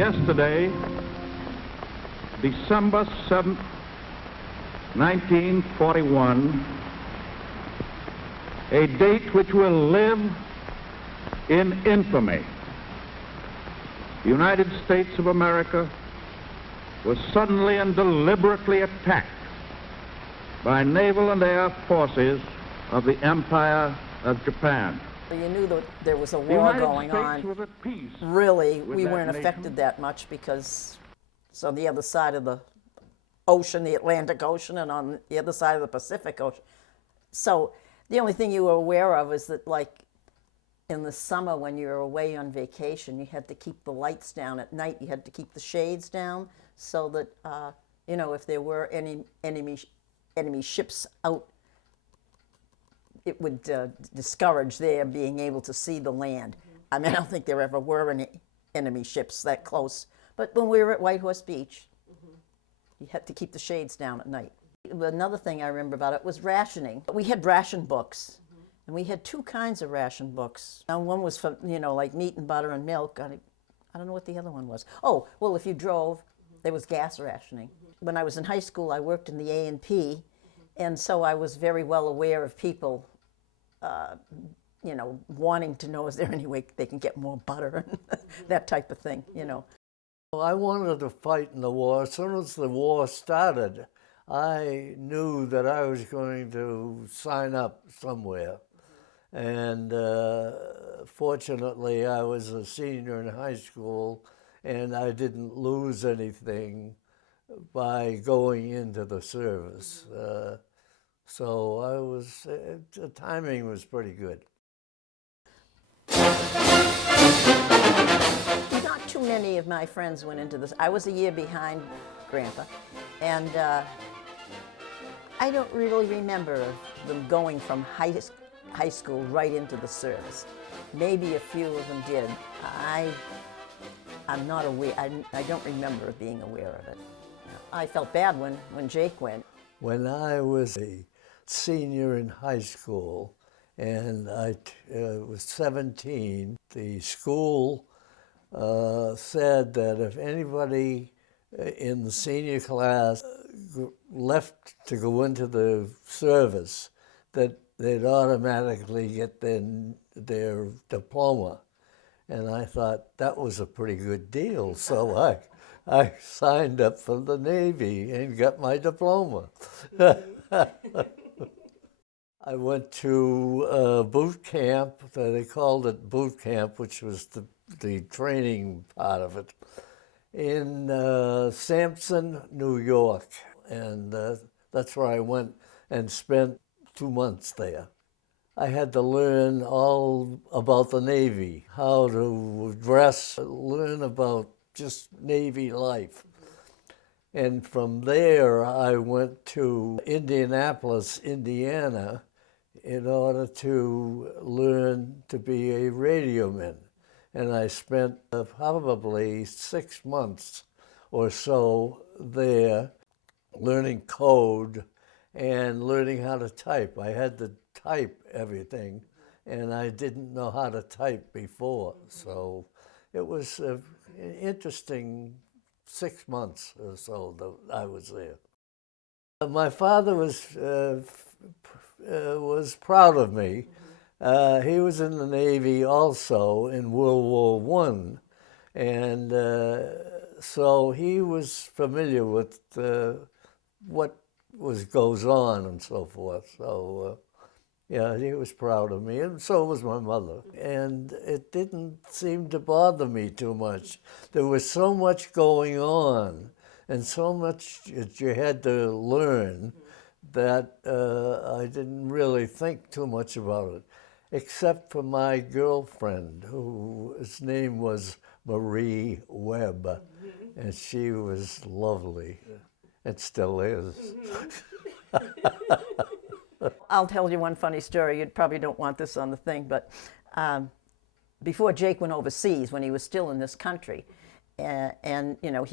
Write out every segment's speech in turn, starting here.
Yesterday, December 7th, 1941, a date which will live in infamy. The United States of America was suddenly and deliberately attacked by naval and air forces of the Empire of Japan. You knew that there was a war going on. Was at peace. Really, we weren't nation. affected that much because it's on the other side of the ocean, the Atlantic Ocean, and on the other side of the Pacific Ocean. So the only thing you were aware of is that, like, in the summer when you were away on vacation, you had to keep the lights down. At night, you had to keep the shades down so that, you know, if there were any enemy ships out, it would discourage their being able to see the land. I mean, I don't think there ever were any enemy ships that close. But when we were at White Horse Beach, you had to keep the shades down at night. Another thing I remember about it was rationing. We had ration books, and we had two kinds of ration books. Now, one was for, you know, like meat and butter and milk. I don't know what the other one was. Oh, well, if you drove, there was gas rationing. When I was in high school, I worked in the A&P, and so I was very well aware of people, you know, wanting to know, is there any way they can get more butter, that type of thing, you know. Well, I wanted to fight in the war. As soon as the war started, I knew that I was going to sign up somewhere. And fortunately, I was a senior in high school, and I didn't lose anything by going into the service. So I was, the timing was pretty good. Not too many of my friends went into this. I was a year behind Grandpa, and I don't really remember them going from high school right into the service. Maybe a few of them did. I'm not aware, I don't remember being aware of it. I felt bad when Jake went. When I was a senior in high school and I was 17, the school said that if anybody in the senior class left to go into the service, that they'd automatically get their diploma. And I thought that was a pretty good deal, so I signed up for the Navy and got my diploma. I went to boot camp. They called it boot camp, which was the training part of it, in Sampson, New York. And that's where I went and spent 2 months there. I had to learn all about the Navy, how to dress, learn about just Navy life. And from there, I went to Indianapolis, Indiana, in order to learn to be a radioman. And I spent probably 6 months or so there learning code and learning how to type. I had to type everything, and I didn't know how to type before. So it was an interesting 6 months or so that I was there. My father was proud of me. He was in the Navy also in World War I, and so he was familiar with what goes on and so forth. So yeah, he was proud of me, and so was my mother. And it didn't seem to bother me too much. There was so much going on and so much that you had to learn that I didn't really think too much about it, except for my girlfriend, whose name was Marie Webb, and she was lovely. It still is. I'll tell you one funny story. You probably don't want this on the thing, but before Jake went overseas, when he was still in this country, and you know,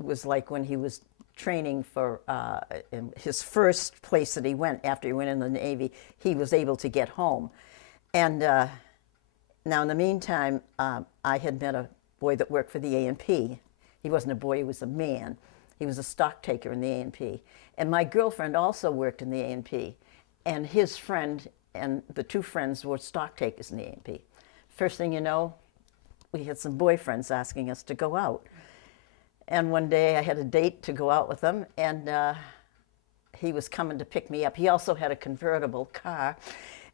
was like when he was training for his first place that he went after he went in the Navy, he was able to get home. And now in the meantime, I had met a boy that worked for the A&P, He wasn't a boy, he was a man. He was a stock taker in the A&P. And my girlfriend also worked in the A&P. And his friend and the two friends were stock takers in the A&P. First thing you know, we had some boyfriends asking us to go out. And one day I had a date to go out with him, and he was coming to pick me up. He also had a convertible car,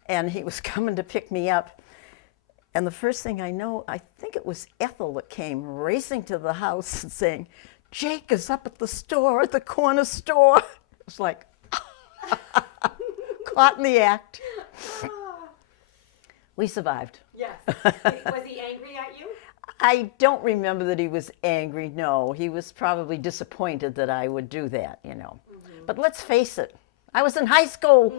and he was coming to pick me up. And the first thing I know, I think it was Ethel that came racing to the house and saying, "Jake is up at the store, at the corner store." It was like, caught in the act. We survived. Yes. Was he angry at you? I don't remember that he was angry, no. He was probably disappointed that I would do that, you know. Mm-hmm. But let's face it, I was in high school.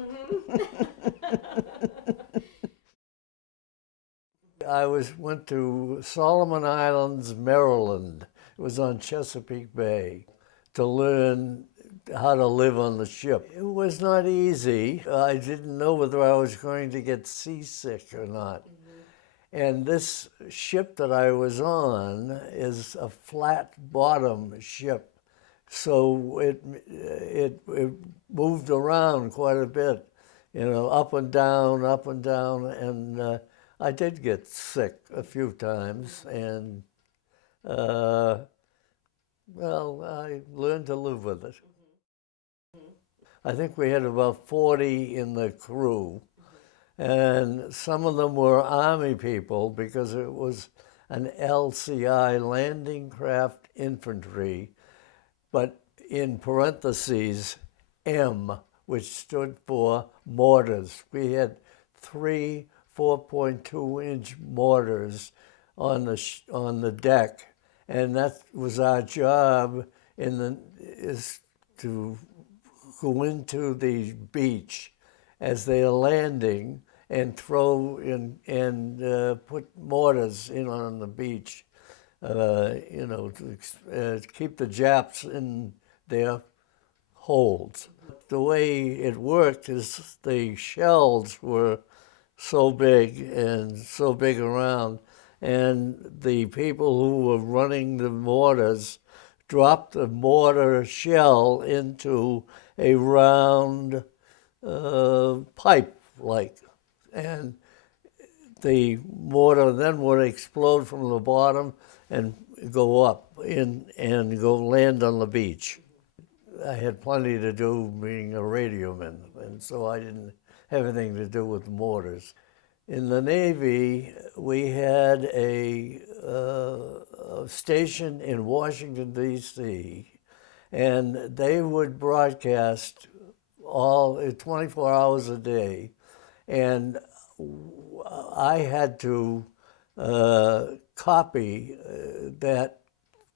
I went to Solomon Islands, Maryland. It was on Chesapeake Bay, to learn how to live on the ship. It was not easy. I didn't know whether I was going to get seasick or not. Mm-hmm. And this ship that I was on is a flat bottom ship. So it moved around quite a bit, you know, up and down, and I did get sick a few times, and well, I learned to live with it. I think we had about 40 in the crew, and some of them were Army people because it was an LCI, landing craft infantry, but in parentheses, M, which stood for mortars. We had 3 4.2-inch mortars on the deck, and that was our job is to go into the beach as they are landing and throw in and put mortars in on the beach, you know, to keep the Japs in their holds. The way it worked is the shells were so big around, and the people who were running the mortars dropped the mortar shell into a round pipe, and the mortar then would explode from the bottom and go up and go land on the beach. I had plenty to do being a radioman, and so I didn't have anything to do with mortars. In the Navy, we had a station in Washington, D.C., and they would broadcast all 24 hours a day, and I had to copy that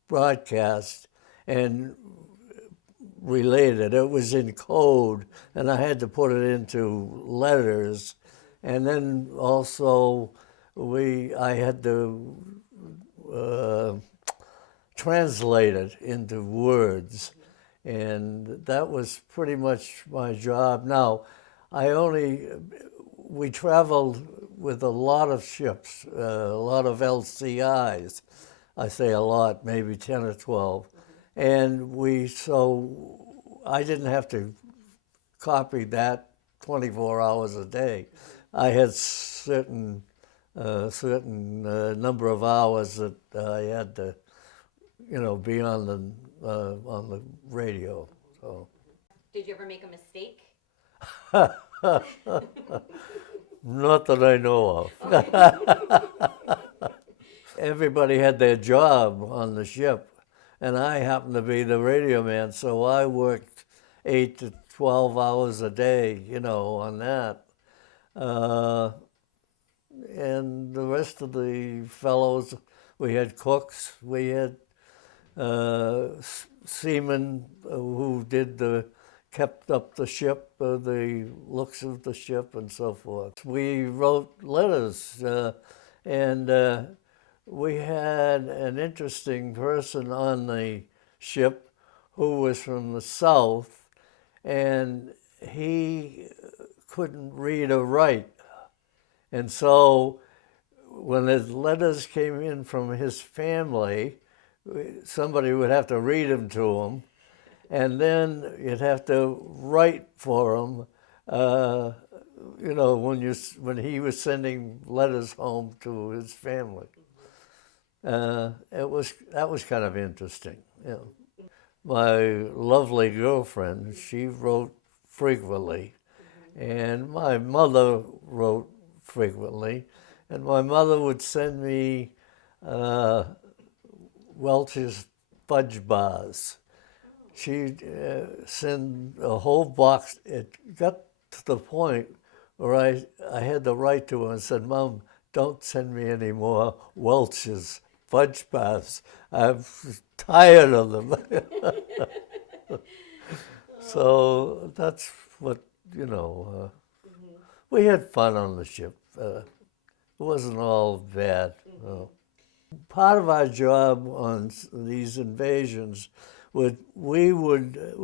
broadcast and relate it. It was in code, and I had to put it into letters, and then also I had to translate it into words, and that was pretty much my job. Now, we traveled with a lot of ships, a lot of LCIs. I say a lot, maybe 10 or 12. And so I didn't have to copy that 24 hours a day. I had certain number of hours that I had to, you know, be on the radio. So. Did you ever make a mistake? Not that I know of. Everybody had their job on the ship, and I happened to be the radio man, so I worked 8 to 12 hours a day, you know, on that. And the rest of the fellows, we had cooks, we had seamen who kept up the ship, the looks of the ship and so forth. We wrote letters, and we had an interesting person on the ship who was from the South, and he couldn't read or write. And so when his letters came in from his family, somebody would have to read them to him, and then you'd have to write for him. You know, when he was sending letters home to his family, that was kind of interesting. You know, my lovely girlfriend, she wrote frequently, and my mother wrote frequently, and my mother would send me Welch's fudge bars. She'd send a whole box. It got to the point where I had to write to her and said, "Mom, don't send me any more Welch's fudge bars. I'm tired of them." So that's what, you know, we had fun on the ship. It wasn't all bad. No. Part of our job on these invasions we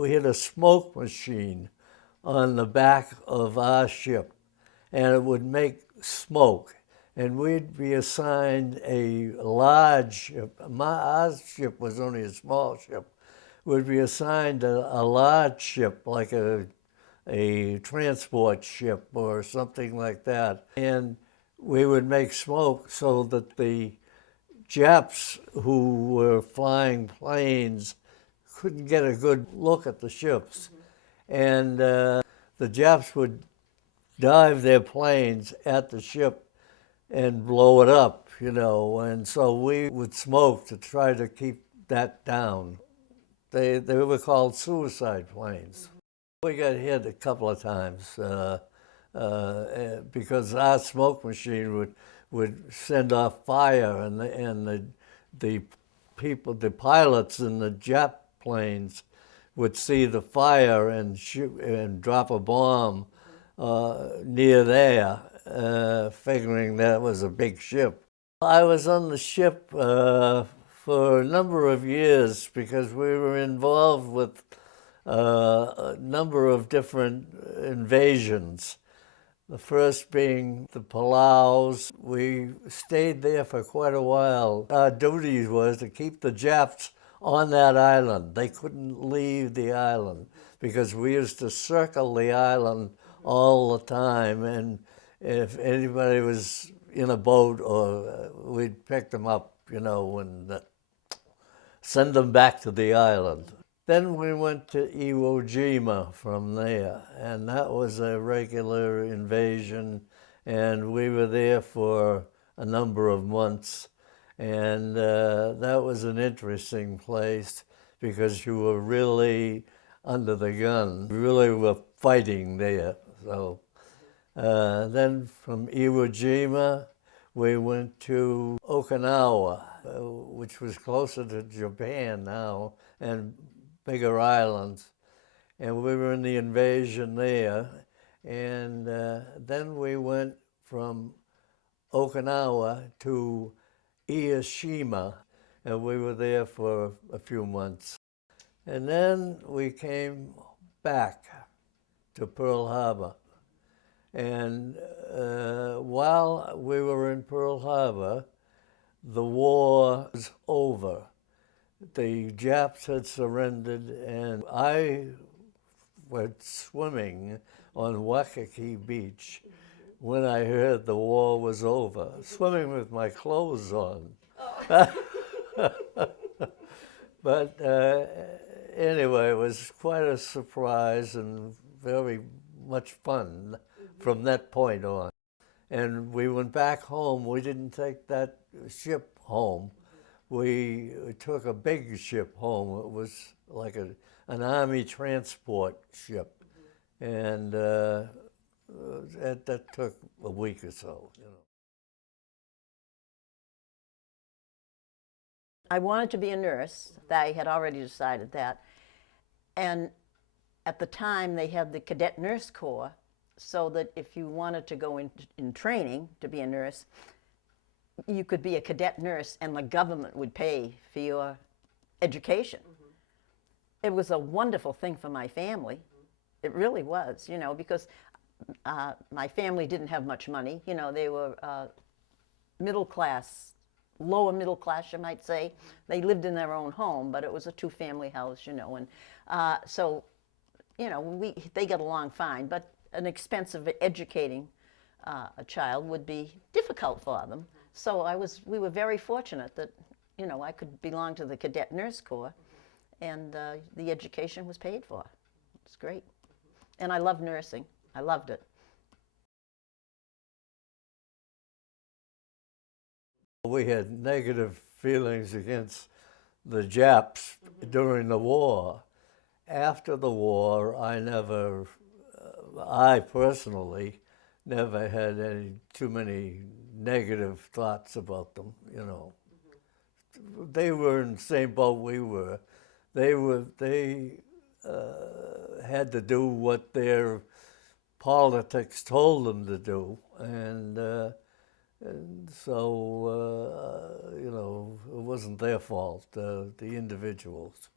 had a smoke machine on the back of our ship, and it would make smoke, and we'd be assigned a large ship. Our ship was only a small ship. We'd be assigned a large ship, like a transport ship or something like that, and we would make smoke so that the Japs who were flying planes couldn't get a good look at the ships. And the Japs would dive their planes at the ship and blow it up, you know, and so we would smoke to try to keep that down. They were called suicide planes. We got hit a couple of times because our smoke machine would send off fire, and the people, the pilots in the Jap planes would see the fire and shoot and drop a bomb near there, figuring that it was a big ship. I was on the ship for a number of years because we were involved with a number of different invasions. The first being the Palaus. We stayed there for quite a while. Our duty was to keep the Japs on that island. They couldn't leave the island because we used to circle the island all the time, and if anybody was in a boat, or we'd pick them up, you know, and send them back to the island. Then we went to Iwo Jima from there, and that was a regular invasion, and we were there for a number of months, and that was an interesting place because you were really under the gun. We really were fighting there. So then from Iwo Jima, we went to Okinawa, which was closer to Japan now, and bigger islands, and we were in the invasion there. And then we went from Okinawa to Ieshima, and we were there for a few months. And then we came back to Pearl Harbor. And while we were in Pearl Harbor, the war was over. The Japs had surrendered, and I went swimming on Waikiki Beach when I heard the war was over, swimming with my clothes on. But anyway, it was quite a surprise and very much fun from that point on. And we went back home. We didn't take that ship home. We took a big ship home. It was like an Army transport ship. And that took a week or so, you know. I wanted to be a nurse. I had already decided that. And at the time, they had the Cadet Nurse Corps, so that if you wanted to go in training to be a nurse, you could be a cadet nurse and the government would pay for your education. It was a wonderful thing for my family. It really was, you know, because my family didn't have much money. You know, they were middle class lower middle class, you might say. They lived in their own home, but it was a two-family house, you know, and so, you know, they got along fine, but an expense of educating a child would be difficult for them. So we were very fortunate that, you know, I could belong to the Cadet Nurse Corps, and the education was paid for. It's great. And I love nursing. I loved it. We had negative feelings against the Japs during the war. After the war, I personally never had too many negative thoughts about them, you know. They were in the same boat we were. They had to do what their politics told them to do, and so, you know, it wasn't their fault, the individuals.